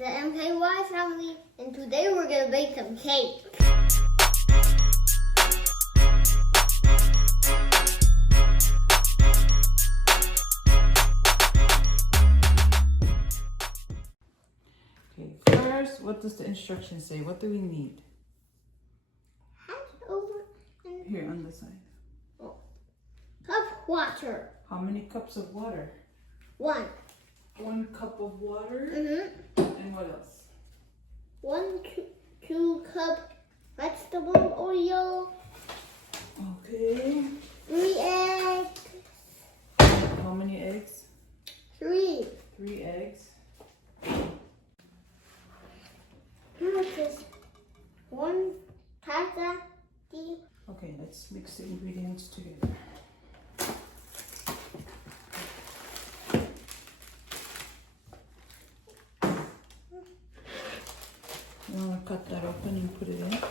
It's the MKY family, and today we're gonna bake some cake. Okay, first, what does the instructions say? What do we need? Hat over and Here on the side. cup water. How many cups of water? 1. 1 cup of water. Mm-hmm. And what else? 2 cup vegetable oil. Okay. 3 eggs. How many eggs? 3. 3 eggs. How much is 1 tata tea? Okay, let's mix the ingredients together. You want to cut that open and put it in? Yep.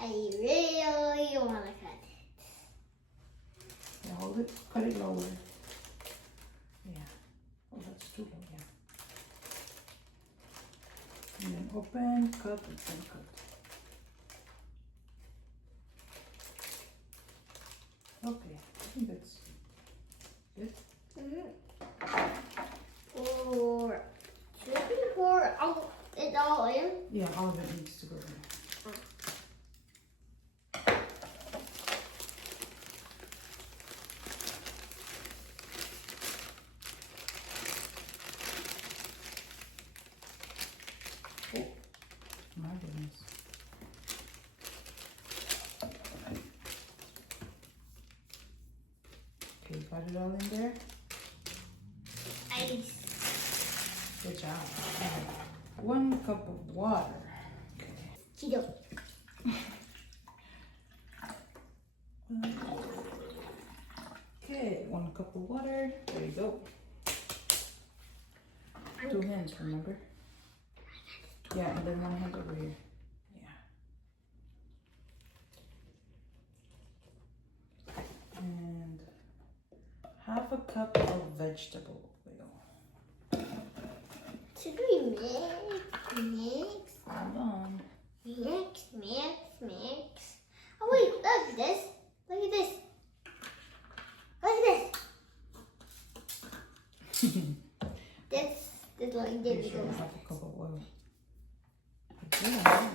I really want to cut it. Yeah, hold it. Cut it lower. Yeah. Oh, that's too low, yeah. And then open, cut, and then cut. Okay, I think that's good. Or should we pour it all in? Yeah, all of it needs to go in. Oh, my goodness. Okay, got it all in there? Ice. Good job. 1 cup of water. Okay. Cheeto. Okay, 1 cup of water. There you go. 2 hands, remember? Yeah, and then 1 hand over here. Yeah. And 1/2 cup of vegetable oil. Should we mix? Hold on. Mix. Oh wait, look at this. Look at this. This one Pretty didn't sure go. 1/2 cup of oil. Yeah.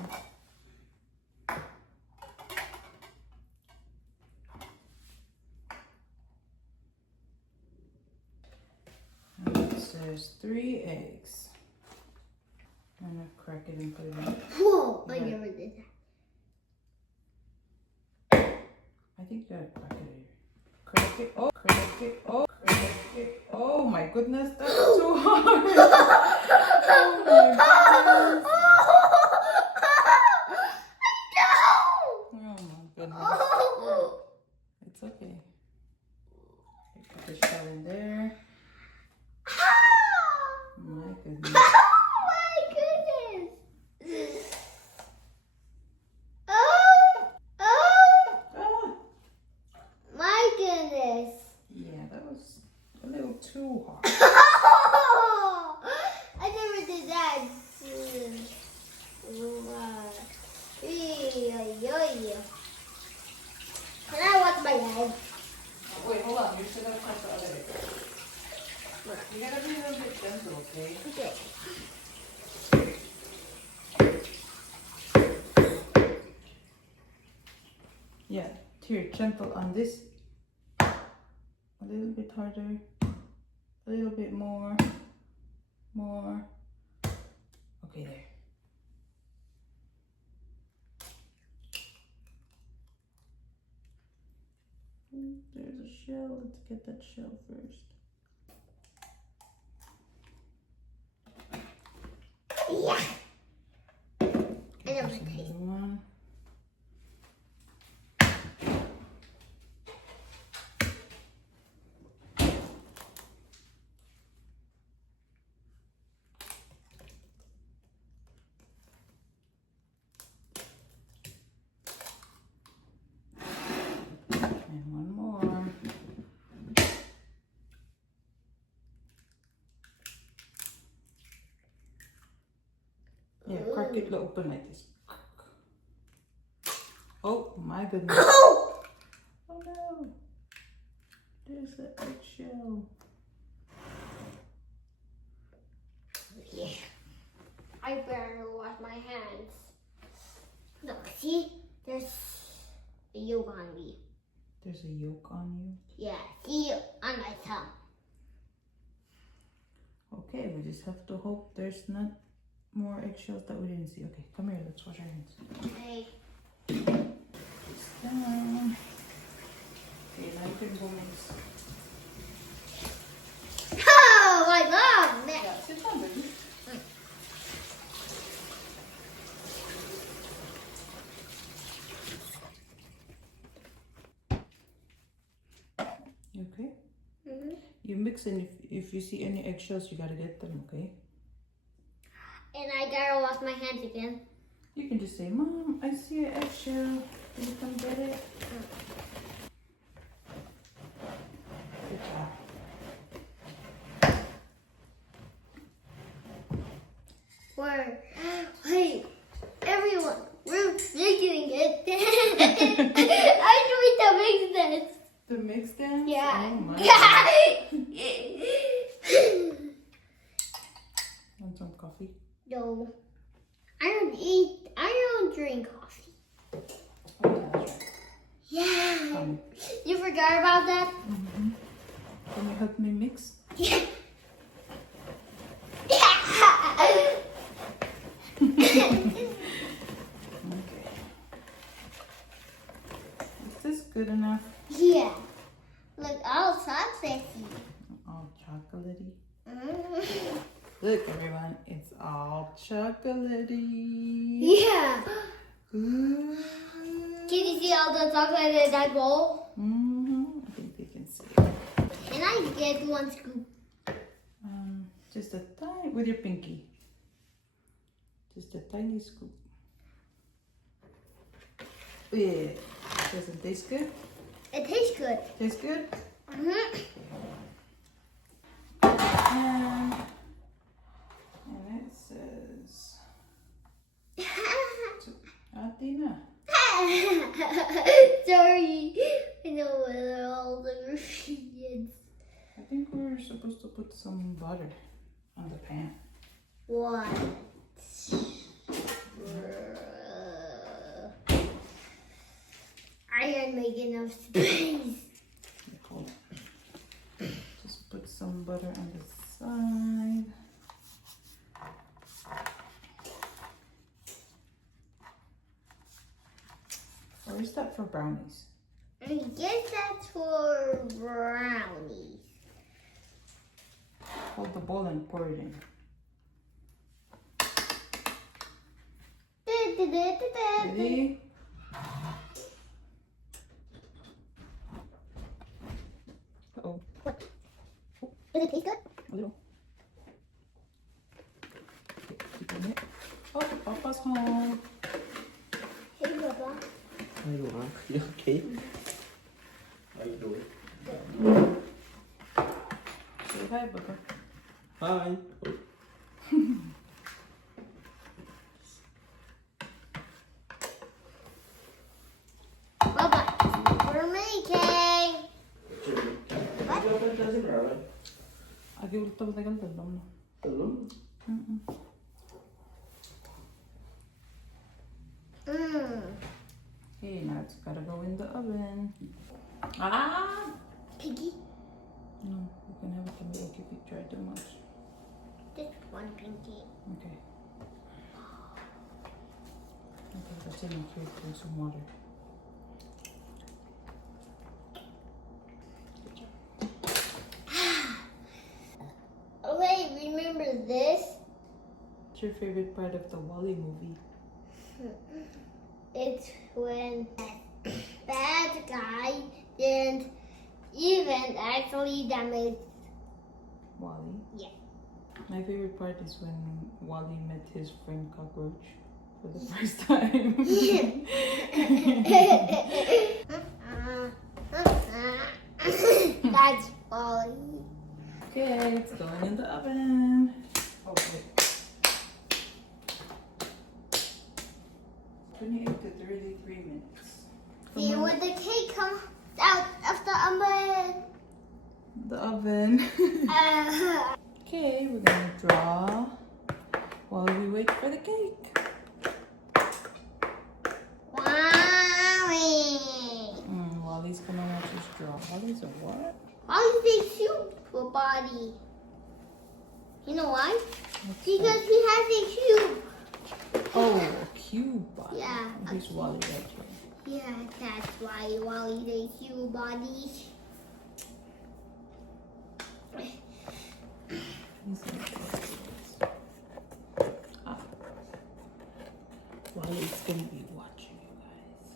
And it says 3 eggs. I'm gonna crack it and put it in. Whoa! I Yeah. never did that. I think you gotta crack it here. Crack it. Oh, crack it. Oh, crack it. Oh my goodness, that's too hard. Oh my goodness. Oh my goodness. Oh! It's okay. Put the shell in there. My goodness. Oh my goodness! Oh! Ah, My goodness! yeah, that was a little too hard. I never did that. Can I wash my head? Wait, hold on. You still gotta cut the other egg. You gotta be a little bit gentle, okay? Okay. Yeah, here, gentle on this. A little bit harder. A little bit more. More. Okay, there. There's a shell. Let's get that shell first. Yeah. I know my There's taste. another one. And one more. it will open like this. Oh my goodness. Oh! Oh no. There's the eggshell. Yeah. I better wash my hands. Look, see? There's a yolk on me. There's a yolk on you. Yeah, see? On my thumb. Okay, we just have to hope there's not more eggshells that we didn't see. Okay, come here, let's wash our hands. Okay. Down. Okay, now you can go mix. Oh, I love mix. Yeah, sit down, baby. You okay? Mm-hmm. You mix, and if you see any eggshells, you gotta get them, okay? And I gotta wash my hands again. You can just say, Mom, I see an eggshell. Can you come get it? Good job. Wait, everyone, we're making it. I'm doing the mix dance. The mix dance? Yeah. Oh my. Want some coffee? No, I don't drink coffee. Oh, yeah, that's right. Yeah. Come. You forgot about that? Mm-hmm. Can you help me mix? Yeah. Okay. Is this good enough? Yeah. Look, all chocolatey. All chocolatey. Mm. Look, everyone, it's all chocolatey. Yeah. Ooh. Can you see all the chocolate in that bowl? Mm-hmm. I think they can see. And I get one scoop. Just a tiny, with your pinky. Just a tiny scoop. Yeah. Does it taste good? It tastes good. Tastes good? Mm-hmm. And it says, Athena. Sorry. I know where all the ingredients. I think we're supposed to put some butter on the pan. What? I didn't make enough space. Hold on. Just put some butter on the side. Or is that for brownies? I guess that's for brownies. Hold the bowl and pour it in. Ready? Uh-oh. What? Does it taste good? A little. Keep on it. Oh, Papa's home. Hey, Papa. Hi, Mark. You okay? How you doing? Say hi, Papa. Hi. Papa, we're making. What? Agi ulit tayo tagal talong na. Hello? Mmm. Okay, now it's gotta go in the oven. Ah! Piggy. No, you can have it in the if you try too much. This one pinky. Okay. Okay, that's enough. Here, drink some water. Good job. Oh wait, remember this? What's your favorite part of the WALL-E movie? It's when bad guy didn't even actually damage. WALL-E? Yeah. My favorite part is when WALL-E met his friend Cockroach for the first time. That's Wally. Okay, it's going in the oven. Oh, wait. 28 to 33 minutes. See when the cake comes out of the oven. The oven. Okay, we're gonna draw while we wait for the cake. Wally. Wally's gonna watch us draw. Wally's a what? Wally's a super body. You know why? What's Because that? he has a cube. Oh, a cube body. Yeah, a Here's Wally right here. Yeah, that's why Wally's a cube body. He's gonna do this. Ah. Wally's gonna be watching you guys.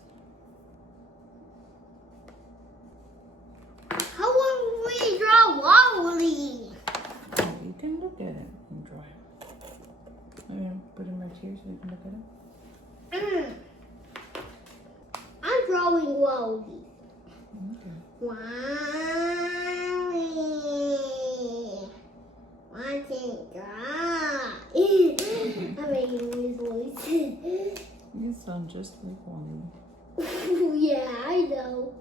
How will we draw Wally? Oh, you can look at him and draw him. I'm gonna put him right here so you can look at him. I'm drawing Wally. Okay. Wally. Want to draw? I'm making his voice. You sound just like Wally. Yeah, I know.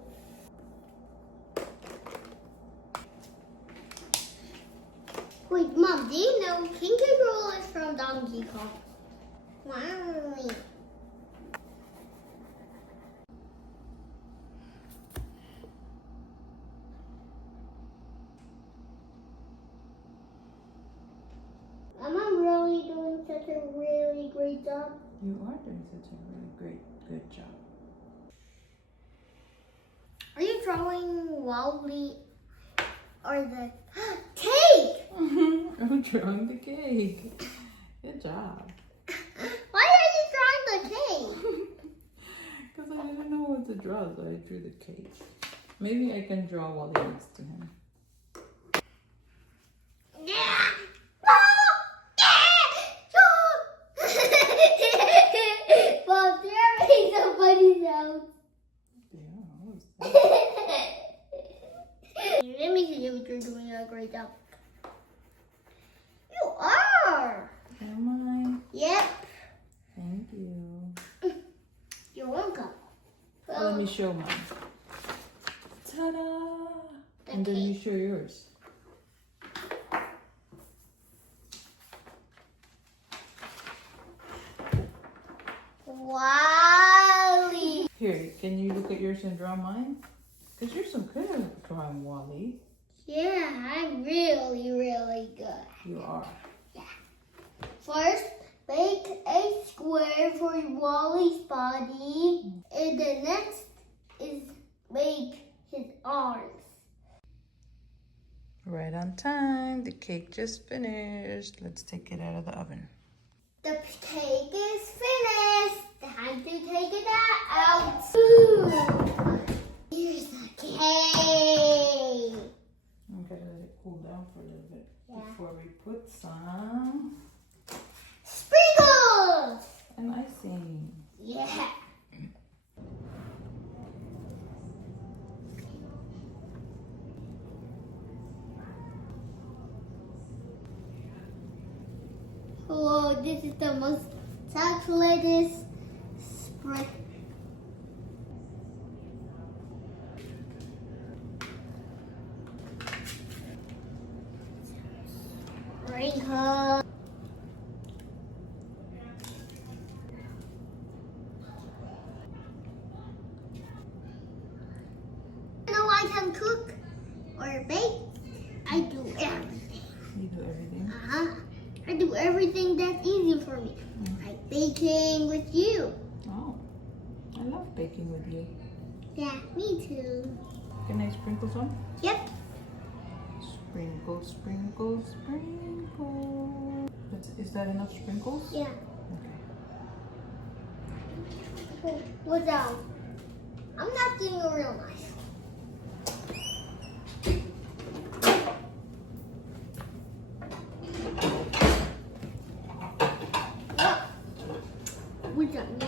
Wait, Mom, do you know King Control is from Donkey Kong? Wally. Am I really doing such a really great job? You are doing such a really good job. Are you drawing Wally or the cake? I'm drawing the cake. Good job. Why are you drawing the cake? Because I didn't know what to draw, so I drew the cake. Maybe I can draw Wally next to him. Bob, you're making some funny sounds. Yeah, what was that? Let me see if you're doing a great job. You are. Am Yep. I? Thank you. You're welcome. Let me show mine. Ta-da! And then you show yours. Wally. Here, can you look at yours and draw mine? Because you're so good at drawing Wally. Yeah, I'm really, really good. You are. First, make a square for Wally's body, and the next is make his arms. Right on time. The cake just finished. Let's take it out of the oven. The cake is finished. Time to take it out. Ooh. Here's the cake. I'm gonna let it cool down for a little bit before we put some Sprinkles. and icing. Yeah. Oh, this is the most chocolatey spread. Sprinkle. You know I can cook or bake. I do everything. You do everything. I do everything that's easy for me. Like baking with you. Oh, I love baking with you. Yeah, me too. Can I sprinkle some? Yep. Sprinkle, sprinkle, sprinkle. Is that enough sprinkles? Yeah. Okay. What's out? I'm not doing it real nice. What's up?